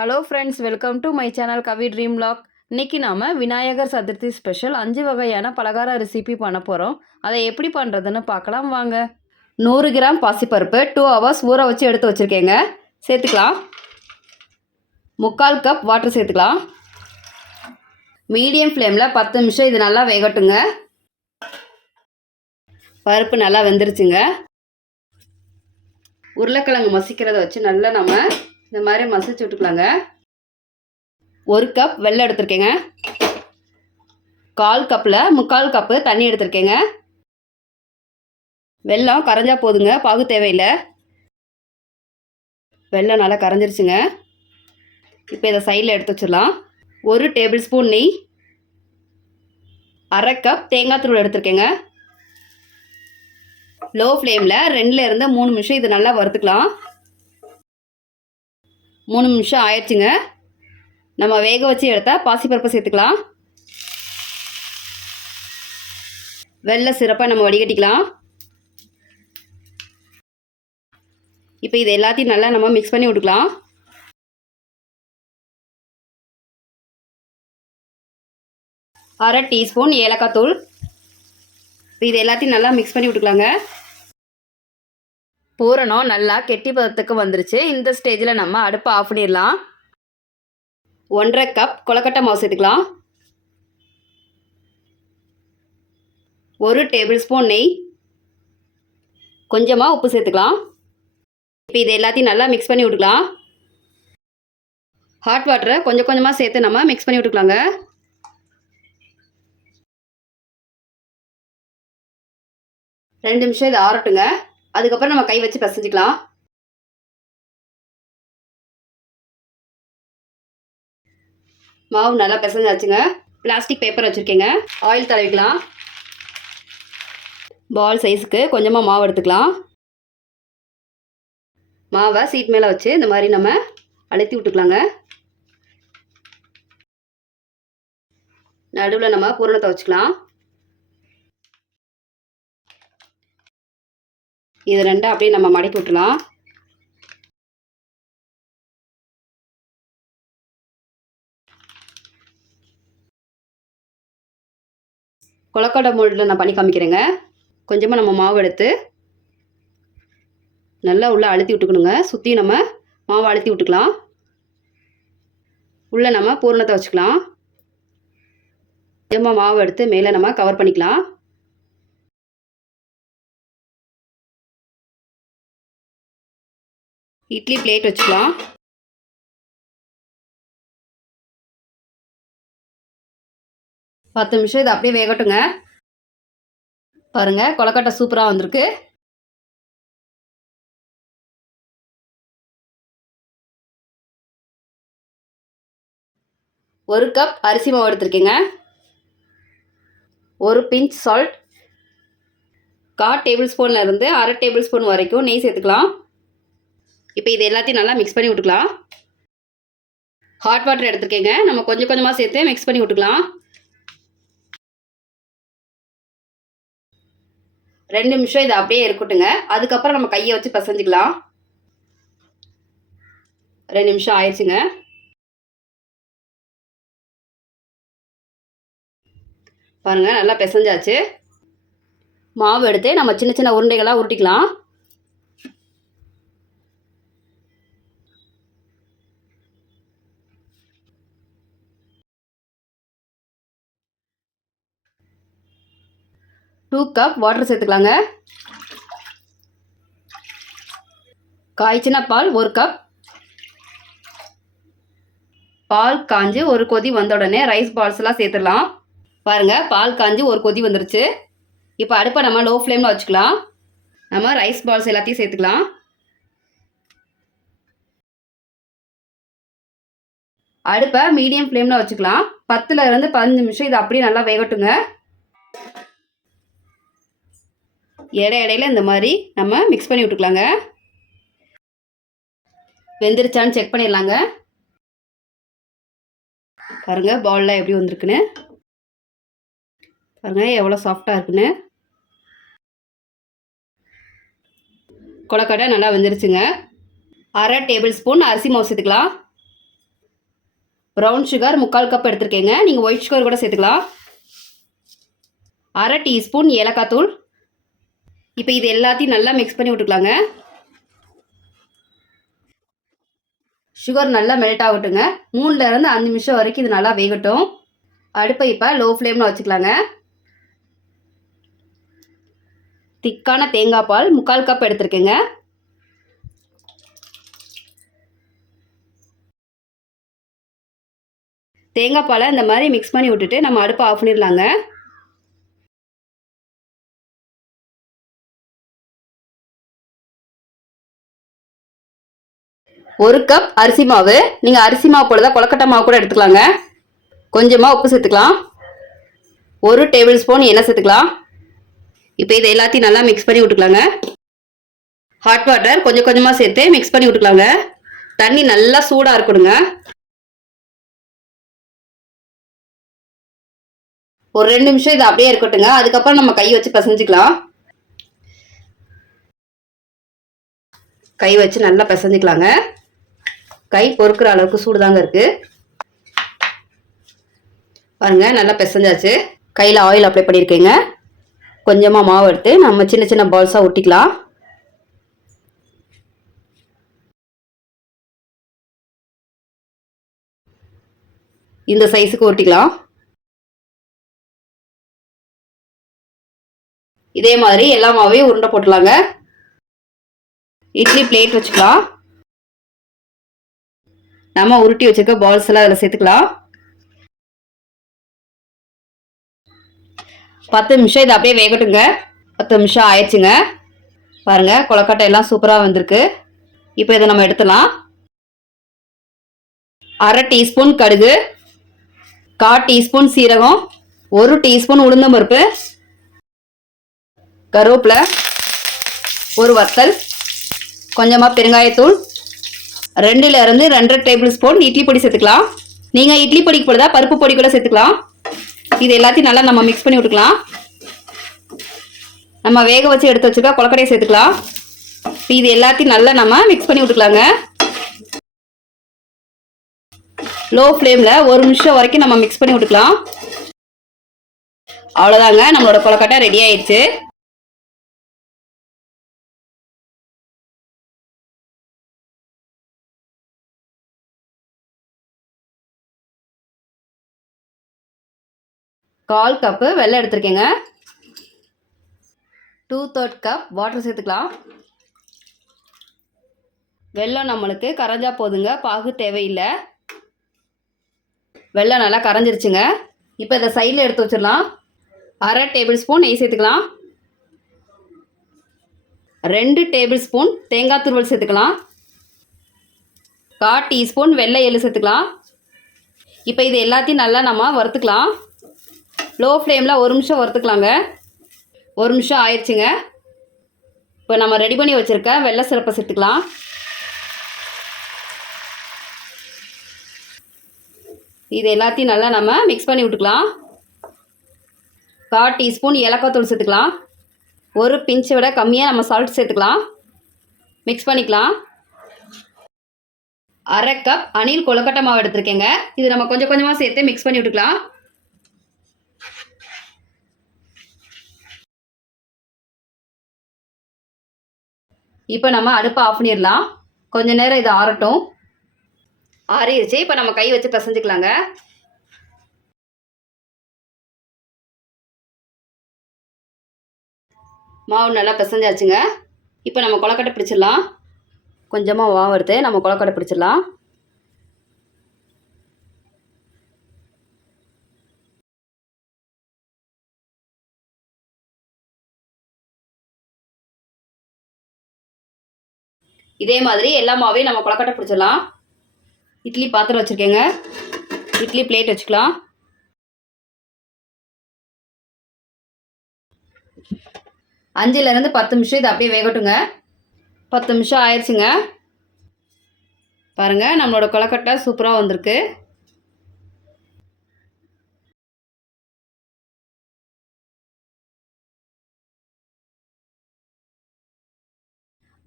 Hello friends welcome to my channel Kavi dream log இன்றைக்கி நாம் Vinayagar Chaturthi special அஞ்சு வகையான பலகார ரெசிபி பண்ண போகிறோம் அதை எப்படி பண்ணுறதுன்னு பார்க்கலாம் வாங்க. நூறு கிராம் பாசிப்பருப்பு டூ ஹவர்ஸ் ஊற வச்சு எடுத்து வச்சுருக்கேங்க. சேர்த்துக்கலாம். முக்கால் கப் வாட்டர் சேர்த்துக்கலாம். மீடியம் ஃப்ளேமில் பத்து நிமிஷம் இது நல்லா வேகட்டுங்க. பருப்பு நல்லா வெந்துருச்சுங்க. உருளைக்கிழங்கு மசிக்கிறத வச்சு நல்லா நம்ம இந்த மாதிரி மசிச்சு விட்டுக்கலாங்க. ஒரு கப் வெள்ளம் எடுத்திருக்கேங்க. கால் கப்பில் முக்கால் கப்பு தண்ணி எடுத்திருக்கேங்க. வெல்லம் கரைஞ்சா போதுங்க பாகு தேவையில்லை. வெள்ளம் நல்லா கரைஞ்சிருச்சுங்க. இப்போ இதை சைடில் எடுத்து வச்சிடலாம். ஒரு டேபிள் ஸ்பூன் நெய் அரை கப் தேங்காய் தூள் எடுத்திருக்கேங்க. லோ ஃப்ளேமில் ரெண்டில் இருந்து மூணு நிமிஷம் இது நல்லா வறுத்துக்கலாம். மூணு நிமிஷம் ஆயிடுச்சுங்க. நம்ம வேக வச்சு எடுத்தால் பாசிப்பருப்பை சேர்த்துக்கலாம். வெள்ளை சிறப்பாக நம்ம வடிகட்டிக்கலாம். இப்போ இது எல்லாத்தையும் நல்லா நம்ம மிக்ஸ் பண்ணி விட்டுக்கலாம். அரை டீஸ்பூன் ஏலக்காய் தூள். இப்போ இது எல்லாத்தையும் நல்லா மிக்ஸ் பண்ணி விட்டுக்கலாங்க. பூரணம் நல்லா கெட்டி பதத்துக்கு வந்துருச்சு. இந்த ஸ்டேஜில் நம்ம அடுப்பை ஆஃப் பண்ணிடலாம். ஒன்றரை கப் கொலக்கட்டை மாவு சேர்த்துக்கலாம். ஒரு டேபிள் ஸ்பூன் நெய். கொஞ்சமாக உப்பு சேர்த்துக்கலாம். இப்போ இது எல்லாத்தையும் நல்லா மிக்ஸ் பண்ணி விட்டுக்கலாம். ஹாட் வாட்டரை கொஞ்சம் கொஞ்சமாக சேர்த்து நம்ம மிக்ஸ் பண்ணி விட்டுக்கலாங்க. ரெண்டு நிமிஷம் இது ஆறட்டுங்க. அதுக்கப்புறம் நம்ம கை வச்சு பிசைஞ்சிக்கலாம். மாவு நல்லா பிசைஞ்சாச்சுங்க. பிளாஸ்டிக் பேப்பர் வச்சுருக்கேங்க. ஆயில் தடவிக்கலாம். பால் சைஸுக்கு கொஞ்சமாக மாவு எடுத்துக்கலாம். மாவை சீட் மேலே வச்சு இந்த மாதிரி நம்ம அழுத்தி விட்டுக்கலாங்க. நடுவில் நம்ம பூரணத்தை வச்சுக்கலாம். இது ரெண்டும் அப்படியே நம்ம மடக்கி விட்டுலாம். கொலக்கடை மோல்டில் நான் பண்ணி காமிக்கிறேங்க. கொஞ்சமாக நம்ம மாவு எடுத்து நல்லா உள்ளே அழுத்தி விட்டுக்கணுங்க. சுற்றி நம்ம மாவு அழுத்தி விட்டுக்கலாம். உள்ளே நம்ம பூரணத்தை வச்சுக்கலாம். கொஞ்சமாக மாவு எடுத்து மேலே நம்ம கவர் பண்ணிக்கலாம். இட்லி பிளேட் வச்சுக்கலாம். பத்து நிமிஷம் இது அப்படியே வேகட்டுங்க. பாருங்க கொலக்கட்டை சூப்பராக வந்திருக்கு. ஒரு கப் அரிசி மாவு எடுத்திருக்கேங்க. ஒரு பிஞ்ச் சால்ட் கால் டேபிள் ஸ்பூன்ல இருந்து அரை டேபிள் ஸ்பூன் வரைக்கும் நெய் சேர்த்துக்கலாம். இப்போ இது எல்லாத்தையும் நல்லா மிக்ஸ் பண்ணி விட்டுக்கலாம். ஹாட் வாட்டர் எடுத்துருக்கேங்க. நம்ம கொஞ்சம் கொஞ்சமாக சேர்த்து மிக்ஸ் பண்ணி விட்டுக்கலாம். ரெண்டு நிமிஷம் இது அப்படியே இருக்கட்டுங்க. அதுக்கப்புறம் நம்ம கையை வச்சு பசஞ்சிக்கலாம். ரெண்டு நிமிஷம் ஆயிடுச்சுங்க. பாருங்கள் நல்லா பிசைஞ்சாச்சு. மாவு எடுத்து நம்ம சின்ன சின்ன உருண்டைகளாக உருட்டிக்கலாம். டூ கப் வாட்டர் சேர்த்துக்கலாங்க. காய்ச்சின பால் ஒரு கப் பால் காஞ்சு ஒரு கொதி வந்த உடனே ரைஸ் பால்ஸ்லாம் சேர்த்துடலாம். பாருங்கள் பால் காஞ்சு ஒரு கொதி வந்துருச்சு. இப்போ அடுப்பை நம்ம லோ ஃப்ளேமில் வச்சுக்கலாம். நம்ம ரைஸ் பால்ஸ் எல்லாத்தையும் சேர்த்துக்கலாம். அடுப்பை மீடியம் ஃப்ளேமில் வச்சுக்கலாம். பத்தில் இருந்து பதினஞ்சு நிமிஷம் இது அப்படியே நல்லா வேகட்டுங்க. இடை இடையில இந்த மாதிரி நம்ம மிக்ஸ் பண்ணி விட்டுக்கலாங்க. வெந்துருச்சான்னு செக் பண்ணிடலாங்க. பாருங்க பவுல்லாம் எப்படி வந்திருக்குன்னு. பாருங்கள் எவ்வளோ சாஃப்டாக இருக்குன்னு. கொலக்கடை நல்லா வெந்துருச்சுங்க. அரை டேபிள் ஸ்பூன் அரிசி மாவு சேர்த்துக்கலாம். ப்ரௌன் சுகர் முக்கால் கப் எடுத்துருக்கேங்க. நீங்கள் ஒயிட் சுகர் கூட சேர்த்துக்கலாம். அரை டீஸ்பூன் ஏலக்காய் தூள். இப்போ இது எல்லாத்தையும் நல்லா மிக்ஸ் பண்ணி விட்டுக்கலாங்க. சுகர் நல்லா மெல்ட் ஆகட்டுங்க. மூணுலேருந்து அஞ்சு நிமிஷம் வரைக்கும் இது நல்லா வேகட்டும். அடுப்பை இப்போ லோ ஃப்ளேமில் வச்சுக்கலாங்க. திக்கான தேங்காய் பால் முக்கால் கப் எடுத்துருக்கேங்க. தேங்காய் பாலை இந்த மாதிரி மிக்ஸ் பண்ணி விட்டுட்டு நம்ம அடுப்பை ஆஃப் பண்ணிடலாங்க. ஒரு கப் அரிசி மாவு. நீங்கள் அரிசி மாவு போல கொலக்கட்டை மாவு கூட எடுத்துக்கலாங்க. கொஞ்சமாக உப்பு சேர்த்துக்கலாம். ஒரு டேபிள் ஸ்பூன் எண்ணெய் சேர்த்துக்கலாம். இப்போ இதை எல்லாத்தையும் நல்லா மிக்ஸ் பண்ணி விட்டுக்கலாங்க. ஹாட் வாட்டர் கொஞ்சம் கொஞ்சமாக சேர்த்து மிக்ஸ் பண்ணி விட்டுக்கலாங்க. தண்ணி நல்லா சூடாக இருக்கணுங்க. ஒரு ரெண்டு நிமிஷம் இது அப்படியே இருக்கட்டுங்க. அதுக்கப்புறம் நம்ம கை வச்சு பிசைஞ்சுக்கலாம். கை வச்சு நல்லா பிசைஞ்சுக்கலாங்க. கை பொறுக்கிற அளவுக்கு சூடுதாங்க இருக்கு. பாருங்க நல்லா பிசைஞ்சாச்சு. கையில் ஆயில் அப்ளை பண்ணியிருக்கேங்க. கொஞ்சமாக மாவு எடுத்து நம்ம சின்ன சின்ன பால்ஸாக ஒட்டிக்கலாம். இந்த சைஸுக்கு ஒட்டிக்கலாம். இதே மாதிரி எல்லா மாவையும் உருண்டை போட்டலாங்க. இட்லி பிளேட் வச்சுக்கலாம். நம்ம உருட்டி வச்சிருக்க பால்ஸ் எல்லாம் அதில் சேர்த்துக்கலாம். பத்து நிமிஷம் இது அப்படியே வேகட்டுங்க. பத்து நிமிஷம் ஆயிடுச்சுங்க. பாருங்க கொலக்கட்டை எல்லாம் சூப்பராக வந்திருக்கு. இப்போ இதை நம்ம எடுத்துலாம் அரை டீஸ்பூன் கடுகு கா டீஸ்பூன் சீரகம் ஒரு டீஸ்பூன் உளுந்தம்பருப்பு கருவேப்பிலை ஒரு வத்தல் கொஞ்சமாக பெருங்காயத்தூள் ரெண்டுல இருந்து ரெண்டரை டேபிள் ஸ்பூன் இட்லி பொடி சேர்த்துக்கலாம். நீங்கள் இட்லி பொடிக்கு போடுதா பருப்பு பொடி கூட சேர்த்துக்கலாம். இது எல்லாத்தையும் நல்லா நம்ம மிக்ஸ் பண்ணி விட்டுக்கலாம். நம்ம வேக வச்சு எடுத்து வச்சுக்க கொலக்கடையை சேர்த்துக்கலாம். இது எல்லாத்தையும் நல்லா நம்ம மிக்ஸ் பண்ணி விட்டுக்கலாங்க. லோ ஃப்ளேமில் ஒரு நிமிஷம் வரைக்கும் நம்ம மிக்ஸ் பண்ணி விட்டுக்கலாம். அவ்வளோதாங்க நம்மளோட கொலக்கட்டை ரெடி ஆயிடுச்சு. கால் கப்பு வெள்ளம் எடுத்திருக்கேங்க. டூ தேர்ட் கப் வாட்டர் சேர்த்துக்கலாம். வெள்ளம் நம்மளுக்கு கரைஞ்சா போதுங்க பாகு தேவையில்லை. வெள்ளம் நல்லா கரைஞ்சிருச்சுங்க. இப்போ இதை சைடில் எடுத்து வச்சிடலாம். அரை டேபிள் ஸ்பூன் நெய் சேர்த்துக்கலாம். ரெண்டு டேபிள் ஸ்பூன் தேங்காய் துருவல் சேர்த்துக்கலாம். கால் டீஸ்பூன் வெள்ளை எள்ளு சேர்த்துக்கலாம். இப்போ இது எல்லாத்தையும் நல்லா நம்ம வறுத்துக்கலாம். லோ ஃப்ளேமில் ஒரு நிமிஷம் வறுத்துக்கலாங்க. ஒரு நிமிஷம் ஆயிடுச்சுங்க. இப்போ நம்ம ரெடி பண்ணி வச்சுருக்க வெள்ளை சிறப்பை சேர்த்துக்கலாம். இது எல்லாத்தையும் நல்லா நம்ம மிக்ஸ் பண்ணி விட்டுக்கலாம். கால் டீஸ்பூன் ஏலக்காய் தூள் சேர்த்துக்கலாம். ஒரு பிஞ்சை விட கம்மியாக நம்ம சால்ட் சேர்த்துக்கலாம். மிக்ஸ் பண்ணிக்கலாம். அரை கப் அணில் கொழுக்கட்டை மாவு எடுத்துருக்கேங்க. இது நம்ம கொஞ்சம் கொஞ்சமாக சேர்த்து மிக்ஸ் பண்ணி விட்டுக்கலாம். இப்போ நம்ம அடுப்பை ஆஃப் பண்ணிடலாம். கொஞ்ச நேரம் இது ஆறட்டும். ஆறிடுச்சு. இப்போ நம்ம கை வச்சு பிசைஞ்சுக்கலாங்க. மாவு நல்லா பிசைஞ்சாச்சுங்க. இப்போ நம்ம கொலக்கட்டை பிடிச்சிடலாம். கொஞ்சமாக வாவறுத்து நம்ம கொலக்கட்டை பிடிச்சிடலாம். இதே மாதிரி எல்லா மாவையும் நம்ம கொலக்கட்டை பிடிச்சிடலாம். இட்லி பாத்திரம் வச்சுருக்கேங்க. இட்லி பிளேட் வச்சுக்கலாம். அஞ்சுலேருந்து பத்து நிமிஷம் இது அப்படியே வேகட்டுங்க. பத்து நிமிஷம் ஆயிடுச்சுங்க. பாருங்கள் நம்மளோட கொலக்கட்டை சூப்பராக வந்திருக்கு.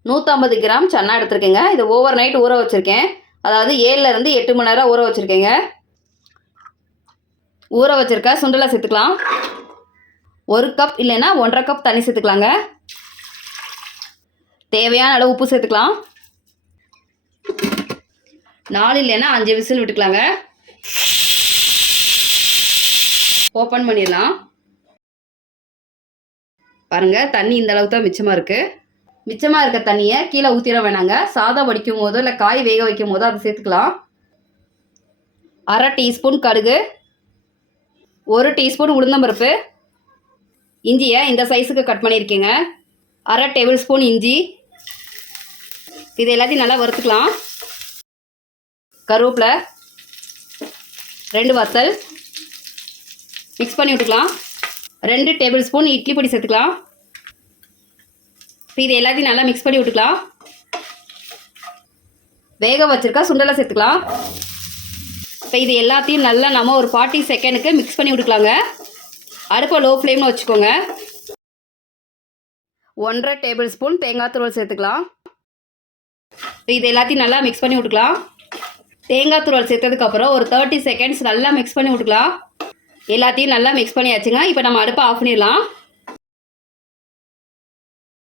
நூற்றம்பது கிராம் சன்னா எடுத்திருக்கேங்க. இது ஓவர் நைட் ஊற வச்சுருக்கேன். அதாவது ஏழுலேருந்து எட்டு மணி நேரம் ஊற வச்சுருக்கேங்க. ஊற வச்சுருக்க சுண்டலை சேர்த்துக்கலாம். ஒரு கப் இல்லைன்னா ஒன்றரை கப் தண்ணி சேர்த்துக்கலாங்க. தேவையான அளவு உப்பு சேர்த்துக்கலாம். நாலு இல்லைன்னா அஞ்சு விசில் விட்டுக்கலாங்க. ஓப்பன் பண்ணிடலாம். பாருங்கள் தண்ணி இந்த அளவுக்கு தான் மிச்சமாக இருக்குது மிச்சமாக இருக்க தண்ணியை கீழே ஊற்றிட வேணாங்க. சாதம் வடிக்கும் போதோ இல்லை காய் வேக வைக்கும் போதோ அதை சேர்த்துக்கலாம். அரை டீஸ்பூன் கடுகு. ஒரு டீஸ்பூன் உளுந்தம்பருப்பு. இஞ்சியை இந்த சைஸுக்கு கட் பண்ணியிருக்கேங்க. அரை டேபிள் ஸ்பூன் இஞ்சி. இது எல்லாத்தையும் நல்லா வறுத்துக்கலாம். கருவேப்பிலை. ரெண்டு வத்தல். மிக்ஸ் பண்ணி விட்டுக்கலாம். ரெண்டு டேபிள் ஸ்பூன் இட்லி பொடி சேர்த்துக்கலாம். இப்போ இது எல்லாத்தையும் நல்லா மிக்ஸ் பண்ணி விட்டுக்கலாம். வேக வச்சுருக்கா சுண்டலை சேர்த்துக்கலாம். இப்போ இது எல்லாத்தையும் நல்லா நம்ம ஒரு ஃபார்ட்டி செகண்டுக்கு மிக்ஸ் பண்ணி விட்டுக்கலாங்க. அடுப்பை லோ ஃப்ளேமில் வச்சுக்கோங்க. ஒன்றரை டேபிள் ஸ்பூன் தேங்காய் துருவல் சேர்த்துக்கலாம். இப்போ இது எல்லாத்தையும் நல்லா மிக்ஸ் பண்ணி விட்டுக்கலாம். தேங்காய் துருவல் சேர்த்ததுக்கப்புறம் ஒரு தேர்ட்டி செகண்ட்ஸ் நல்லா மிக்ஸ் பண்ணி விட்டுக்கலாம். எல்லாத்தையும் நல்லா மிக்ஸ் பண்ணியாச்சுங்க. இப்போ நம்ம அடுப்பை ஆஃப் பண்ணிடலாம்.